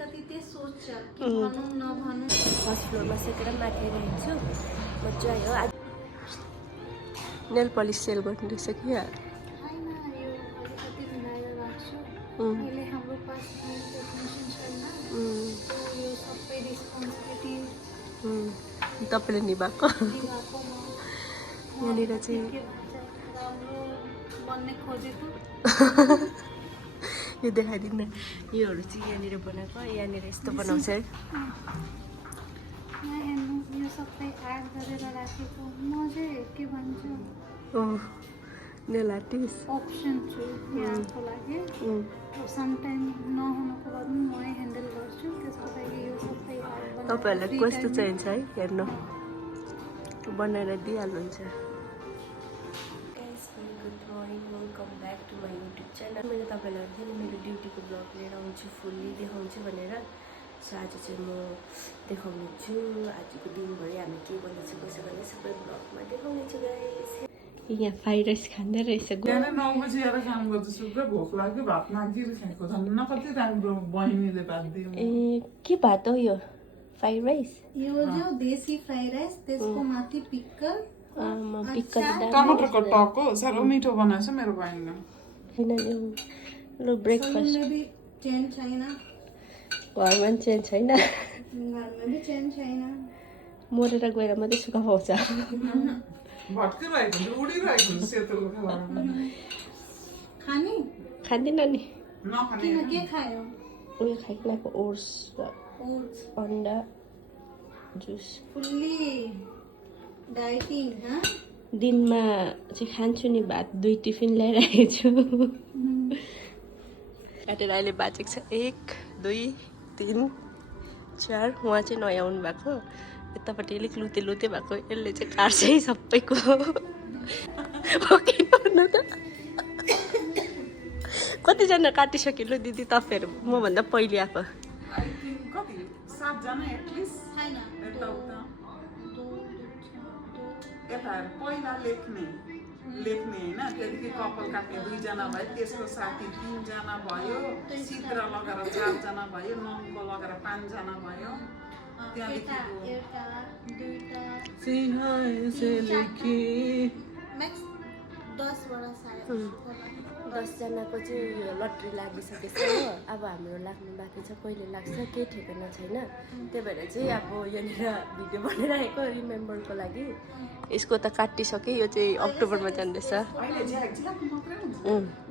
अलिकति त्यो सोच्छ कि भनौँ नभनौँ। फर्स्ट फ्लोरमा सकेर माथि आइरहेको छु। मजा आयो। आज नेल पलिस सेल गर्नु रहेछ कि होइन, यो अलिकति मिलाएर राख्छु। अहिले हाम्रो पास टेक्निसियन छैन, यो सबै रेस्पोन्सिबिलिटी तपाईँले निभाएको दिएको म। यहाँनिर चाहिँ के भन्छ, राम्रो बन्ने खोजेको। यो देखाइदिनु न, योहरू चाहिँ यहाँनिर बनाएको। यहाँनिर यस्तो बनाउँछ है। यहाँ हेर्नु, यो सबै एड गरेर राखेको। म चाहिँ के भन्छु, नेल आर्टिस्ट अप्सन छु यहाँको लागि। समटाइम नहुनुको बाद मै ह्यान्डल गर्छु। त्यसको लागि यो सबै तपाईँहरूलाई कस्तो चाहिन्छ है हेर्नु, बनाएर दिइहाल्नुहुन्छ। Good morning, welcome back to my YouTube channel. मैले तपाईँलाई भन्थेँ नि मेरो ड्युटीको ब्लग लिएर आउँछु, फुल्ली देखाउँछु भनेर। सो आज चाहिँ म देखाउने छु। आजको दिनभरि हामी के गर्नेछु कसो गर्ने सबै ब्लगमा देखाउनेछु गाइस। यहाँ फ्राइड राइस खाँदै रहेछ। बिहान 9 बजी आएर काम गर्दैछु, पुरा भोक लाग्यो, भात नागिरहेको झन् कति राम्रो बहिनीले भात दियो। ए के भात हो यो? Fried rice? यो जो देसी फ्राइड राइस, त्यसको माथि पिक्कल, पिक्कल टमाटरको टक हो, साह्रो मिठो बनाएछ मेरो बहिनीले। होइन लु ब्रेकफास्ट। भी चेन छैन, घरमा पनि चेन्ज छैन, घरमा भी चेन छैन। मरेर गएर मात्रै सुख पाउँछ। भट्किरहेको हुन्छ, उडिरहेको हुन्छ सेतो खाने खाँदैन नि, नखाने किन के खायो? उयो खाइकन ओट्स र ओट्स, अन्डा जुस। Fully dieting. दिनमा चाहिँ खान्छु नि भात, 2 टिफिन ल्याइरहेको छु। काटेर अहिले बाजेको छ 1 2 3 4। उहाँ चाहिँ नयाँ आउनु भएको, यतापट्टि अलिक लुते लुते भएको, यसले चाहिँ काट्छ है सबैको। भन्नु त कतिजना काटिसक्यो लु दिदी तपाईँहरू मभन्दा पहिले आएको? कति 7 जना एटलिस्ट। छैन, यताउता यता पहिला लेख्ने होइन, त्यहाँदेखि कपाल काट्ने 2 जना भयो, त्यसको साथी 3 जना भयो, चित्र लगाएर 4 जना भयो, नम्बर लगाएर 5 जना भयो, एउटा दुईटा म्याक्स 10 बाट सायद 10 जनाको चाहिँ यो लट्री लागिसकेछ हो। अब हाम्रो लाग्नु बाँकी छ, कहिले लाग्छ केही ठेगाना छैन। त्यही भएर चाहिँ अब यहाँनिर भिडियो बनाइरहेको रिमेम्बरको लागि। यसको त काटिसकेँ, यो चाहिँ अक्टोबरमा जाँदैछ। अहिले ज्याक मात्रै हुन्छ,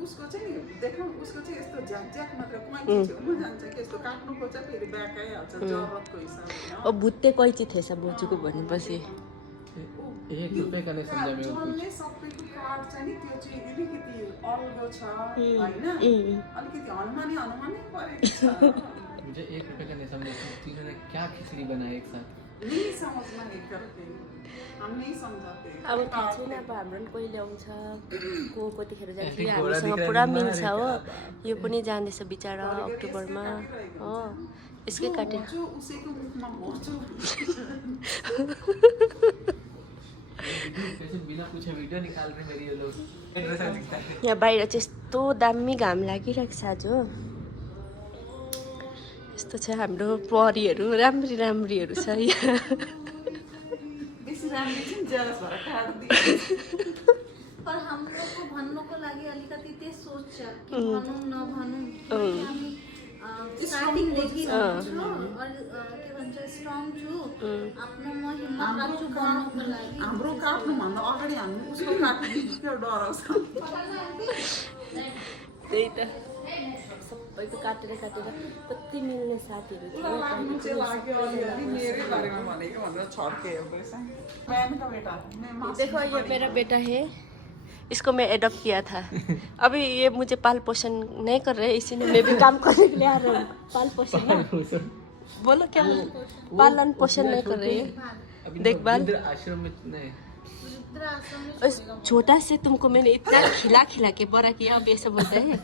उसको चाहिँ देख्नु, उसको चाहिँ यस्तो ज्याक मात्र कुनै छेउमा जान्छ कि यस्तो काट्नु खोज्छ फेरि ब्याक आइहाल्छ जरुरतको हिसाबले। अब भुत्ते कैची थिएछ बोजूको भनेपछि 1 रुपैयाँ का नहीं समझा मेरे को। जसले सबैको कार्ड चाहिँ नि त्यो चाहिँ अलिकति अल्गो छ हैन, अलिकति हनुमानी परेको छ। मुझे 1 रुपये का नहीं समझा, तीनों ने क्या खिचड़ी बनाया एक साथ। नहीं समझना नहीं करते, हम नहीं समझाते। अब थाहा छैन अब हाम्रो पनि कहिले आउँछ, को कतिखेर जान्छ। हामीसँग पुरा मिल्छ हो। यो पनि जाँदैछ बिचरा अक्टोबरमा हो। यसकै काटेर उसैको मुखमा भर्छु। बिना पूछे वीडियो निकाल रहे मेरी ये लोग। यहाँ बाहिर चाहिँ यस्तो दामी घाम लागिरहेको छ आज हो। यस्तो छ हाम्रो परिहरू, राम्रीहरू छ यहाँ। बेसी राम्रो चाहिँ जेलस भएर काट्दिए। पर हाम्रो भन्नुको लागि अलिकति त्यो सोच्छ कि भनौँ नभनौँ। हामी स्टार्टिङदेखि के भन्छ स्ट्रङ छु, आफ्नो म हिम्मत राख्छु बन्नुको लागि। हाम्रो काट्नुभन्दा अगाडि हामी उसको काट्नु डराउँछ। त्यही त सबैको काटेर कति मिल्ने साथीहरू थियो। मेरै बारेमा भनेको भनेर छड्के रहेछ। बहन का बेटा, देखो ये मेरा बेटा है, इसको मैं एडॉप्ट किया था। अभी ये मुझे पाल पोषण नहीं कर रहे, इसी ने मैं भी काम करने के लिए आ रहा हूँ। पाल पोषण बोलो क्या बोलो? पालन पोषण नहीं कर रही है, देखभाल। आश्रम में नहीं, छोटा से तुमको मैंने इतना खिला के बड़ा किया, अब ये सब होता है।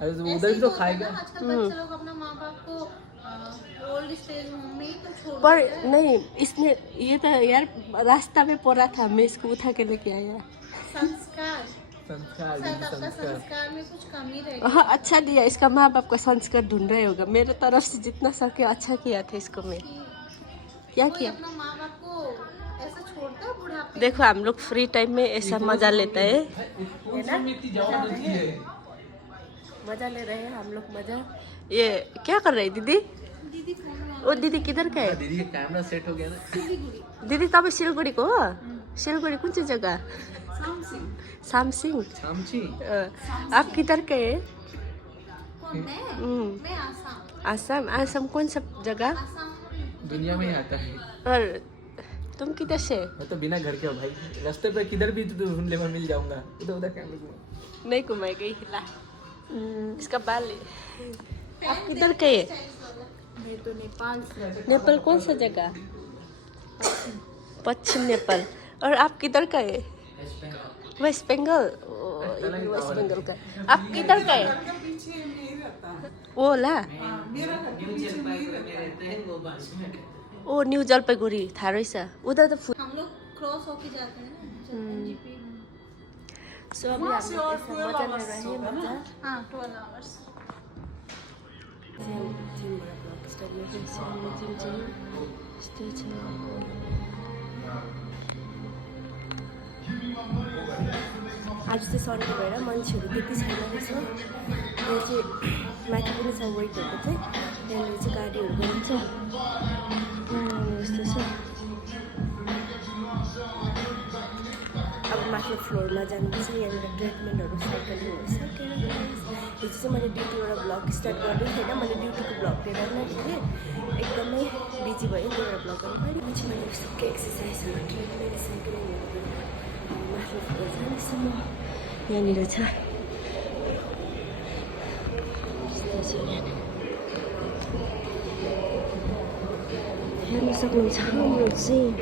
अरे तो उधर भी तो खाएगा। आजकल बच्चे लोग अपना माँ बाप को ओल्ड स्टेज होम में ही तो छोड़ पर नहीं, इसने ये तो यार रास्ता में पड़ा था, मैं इसको उठा के लेके आया। संस्कार संस्कार शायद दीदी, आपका संस्कार। संस्कार में कुछ कमी रह गई। हाँ, अच्छा दिया। इसका माँ बाप का संस्कार ढूंढ रहे होगा। मेरे तरफ से जितना सके अच्छा किया था इसको मैं। क्या कोई किया? अपना माँ बाप को ऐसा छोड़ता है बुढ़ापे में? देखो हम लोग फ्री टाइम में ऐसा मजा लेता है। मजा ले रहे हैं हम लोग मजा। ये क्या कर रही दीदी? दीदी फोन ओ दीदी किधर का है? दीदी का कैमरा सेट हो गया ना। दीदी तपाईँ सिलगढीको हो? सिलगढी कुन चाहिँ जग्गा? सामसिङ सामसिङ। सामची। आप किधर के है? कौन मैं? मैं आसाम। आसाम। आसाम कौन सा जगह? आसाम दुनिया में ही आता है। और तुम किधर से? मैं तो बिना घर के हूँ भाई, रास्ते पे किधर भी तो ढूंढ ले मैं मिल जाऊंगा। इधर उधर कैमरा घुमा। नहीं घुमाई गई हिला। इसका बाल है। आप किधर के है? मैं तो नेपाल से। नेपाल कौन सा जगह? पश्चिम नेपाल। और आप किधर का है? वेस्ट बंगाल। वेस्ट बंगाल का। आप किधर का है? का पीछे नहीं रहता है। वो ला। मेरा घर के पीछे नहीं रहता है। ओ न्यू जलपाइगुडी थाहा रहेछ। उता त फुट। हम लोग क्रॉस होके जाते हैं ना जीपी। सो अभी वहाँ से और हम 12 मजा ले hours रहे हैं होगा ना? मजा। हाँ 12 आवर्स। आज चाहिँ सन्डे भएर मान्छेहरू त्यति छैन रहेछ। यहाँ चाहिँ माथि पनि छ वेटहरूको चाहिँ। त्यहाँनिर चाहिँ गाडीहरू गरिन्छ। यस्तो छ। अब माथिल्लो फ्लोरमा जानुपर्छ। यहाँनिर ट्रिटमेन्टहरू साइकलिङहरू सकेर हिजो चाहिँ मैले ड्युटीबाट भ्लग स्टार्ट गर्दै थिएन। मैले ड्युटीको भ्लग लिएर नै थिएँ। एकदमै बिजी भयो त्यही भएर भ्लग गर्नु पाइनँ। पछि मैले सबै एक्सर्साइजहरू ट्रिटमेन्ट साइकलिङहरू माथिल्लो फ्लोर जाँदैछु म। यहाँनिर छ। हेर्न सक्नुहुन्छ हाम्रो चाहिँ